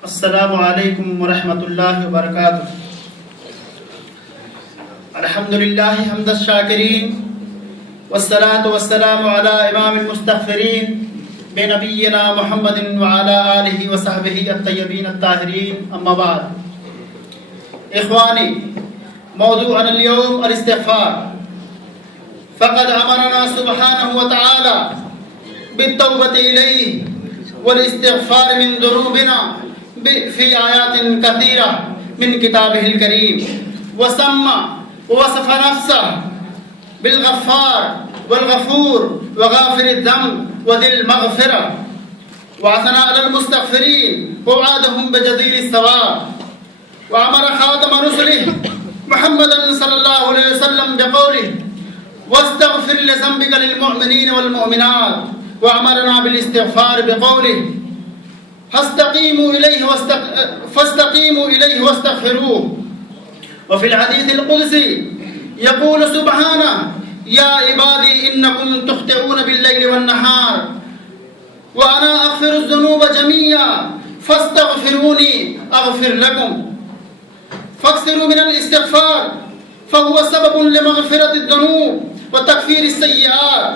السلام عليكم ورحمة الله وبركاته. الحمد لله حمد الشاكرين والصلاة والسلام على إمام المستغفرين بنبينا محمد وعلى آله وصحبه الطيبين الطاهرين. أما بعد، إخواني، موضوعنا اليوم الاستغفار. فقد أمرنا سبحانه وتعالى بالتوبة إليه والاستغفار من ذنوبنا في آيات كثيرة من كتابه الكريم، وسمى ووصف نفسه بالغفار والغفور وغافر الذنب وذي المغفرة، وأثنى على المستغفرين ووعدهم بجزيل الثواب، وأمر خاتم رسله محمدا صلى الله عليه وسلم بقوله: واستغفر لذنبك للمؤمنين والمؤمنات، وأمرنا بالاستغفار بقوله: فاستقيموا إليه واستغفروه. وفي الحديث القدسي يقول سبحانه: يا عبادي إنكم تخطئون بالليل والنهار وأنا أغفر الذنوب جميعا فاستغفروني أغفر لكم. فاكثروا من الاستغفار، فهو سبب لمغفرة الذنوب وتكفير السيئات،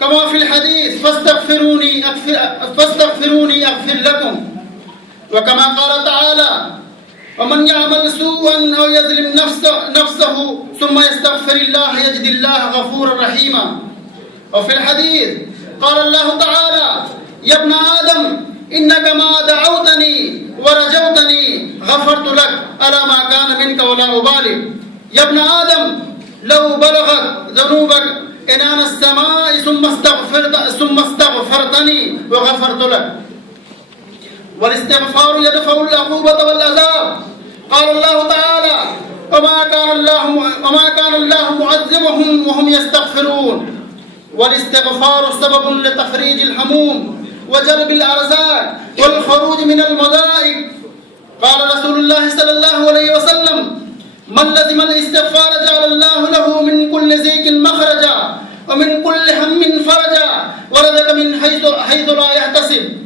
كما في الحديث: فاستغفروني أغفر لكم. وكما قال تعالى: ومن يعمل سوءا أو يظلم نفسه ثم يستغفر الله يجد الله غفورا رحيما. وفي الحديث قال الله تعالى: يا ابن آدم إنك ما دعوتني ورجوتني غفرت لك على ما كان منك ولا أبالي. يا ابن آدم لو بلغت ذنوبك عنان السماء ثم استغفرتني وغفرت لك. والاستغفار يدفع العقوبة والعذاب. قال الله تعالى: وما كان الله معذبهم وهم يستغفرون. والاستغفار سبب لتفريج الهموم وجلب الأرزاق والخروج من المضائق. قال رسول الله صلى الله عليه وسلم: من لزم الاستغفار جعل الله له من كل ضيق مخرجا ومن كل هم فرجا ورزق من حيث لا يحتسب.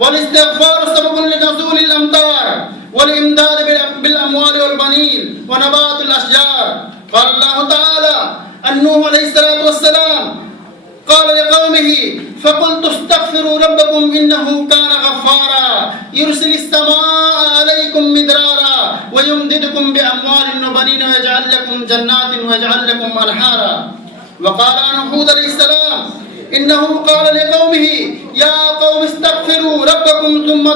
والاستغفار سبب لنزول الأمطار والإمداد بالأموال والبنين ونبات الأشجار. قال الله تعالى عن نوح عليه الصلاة والسلام: قال لقومه: فقلت استغفروا ربكم إنه كان غفارا يرسل السماء عليكم مدرارا ويمددكم بأموال وبنين ويجعل لكم جنات ويجعل لكم أنهارا. وقال عن هود عليه السلام إنه قال لقومه: يا قوم استغفروا ربكم ثم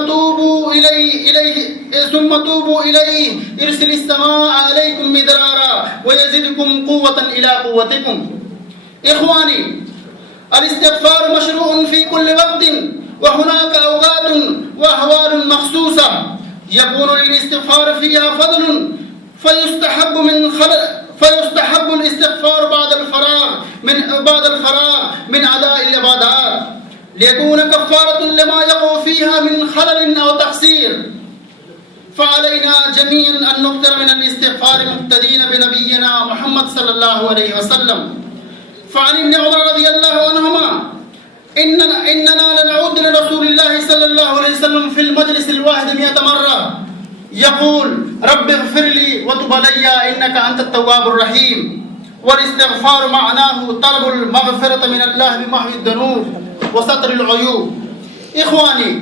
توبوا إليه يرسل السماء عليكم مدرارا ويزدكم قوة إلى قوتكم. إخواني، الاستغفار مشروع في كل وقت، وهناك أوقات وأحوال مخصوصة يكون للاستغفار فيها فضل فيستحب الاستغفار بعد الفراغ من أداء العبادات ليكون كفارة لما يقع فيها من خلل أو تقصير. فعلينا جميعا أن نكثر من الاستغفار مقتدين بنبينا محمد صلى الله عليه وسلم. فعن ابن عمر رضي الله عنهما إننا لنعود لرسول الله صلى الله عليه وسلم في المجلس الواحد 100 مرة يقول: رب اغفر لي وتب علي إنك أنت التواب الرحيم. والاستغفار معناه طلب المغفرة من الله بمحو الذنوب وستر العيوب. إخواني،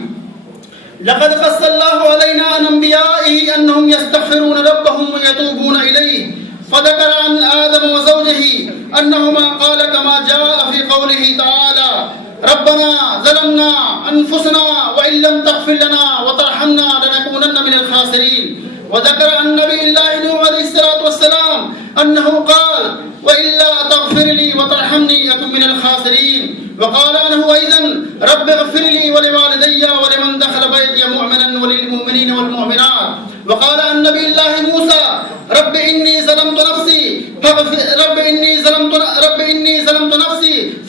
لقد قص الله علينا عن أنبيائه أنهم يستغفرون ربهم ويتوبون إليه، فذكر عن آدم وزوجه أنهما قال كما جاء في قوله تعالى: ربنا ظلمنا أنفسنا وإن لم تغفر لنا وترحمنا لنكونن من الخاسرين. وذكر عن نبي الله نوح عليه الصلاة والسلام أنه قال: وإلا تغفر لي وترحمني أكن من الخاسرين. وقال عنه أيضا: رب اغفر لي ولوالدي ولمن دخل بيتي مؤمنا وللمؤمنين والمؤمنات. وقال عن نبي الله موسى: رب إني ظلمت نفسي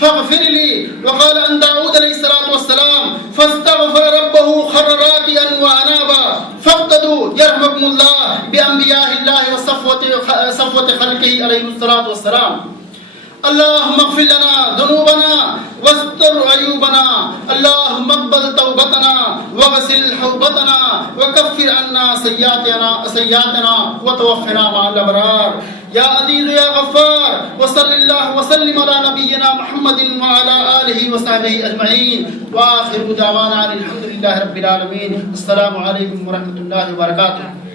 فاغفر لي. وقال عن داود عليه الصلاة والسلام: فاستغفر ربه خر راكعا وأنابا. فاقتدوا يرحمكم الله بأنبياء الله وصفوة خلقه عليه الصلاة والسلام. اللهم اغفر لنا ذنوبنا واستر عيوبنا، اللهم اقبل توبتنا واغسل واغسل حوبتنا وكفر عنا سيئاتنا وتوفنا مع الأبرار يا عزيز يا غفار وصل الله وسلم على نبينا محمد وعلى آله وصحبه أجمعين وآخر دعوانا الحمد لله رب العالمين. السلام عليكم ورحمة الله وبركاته.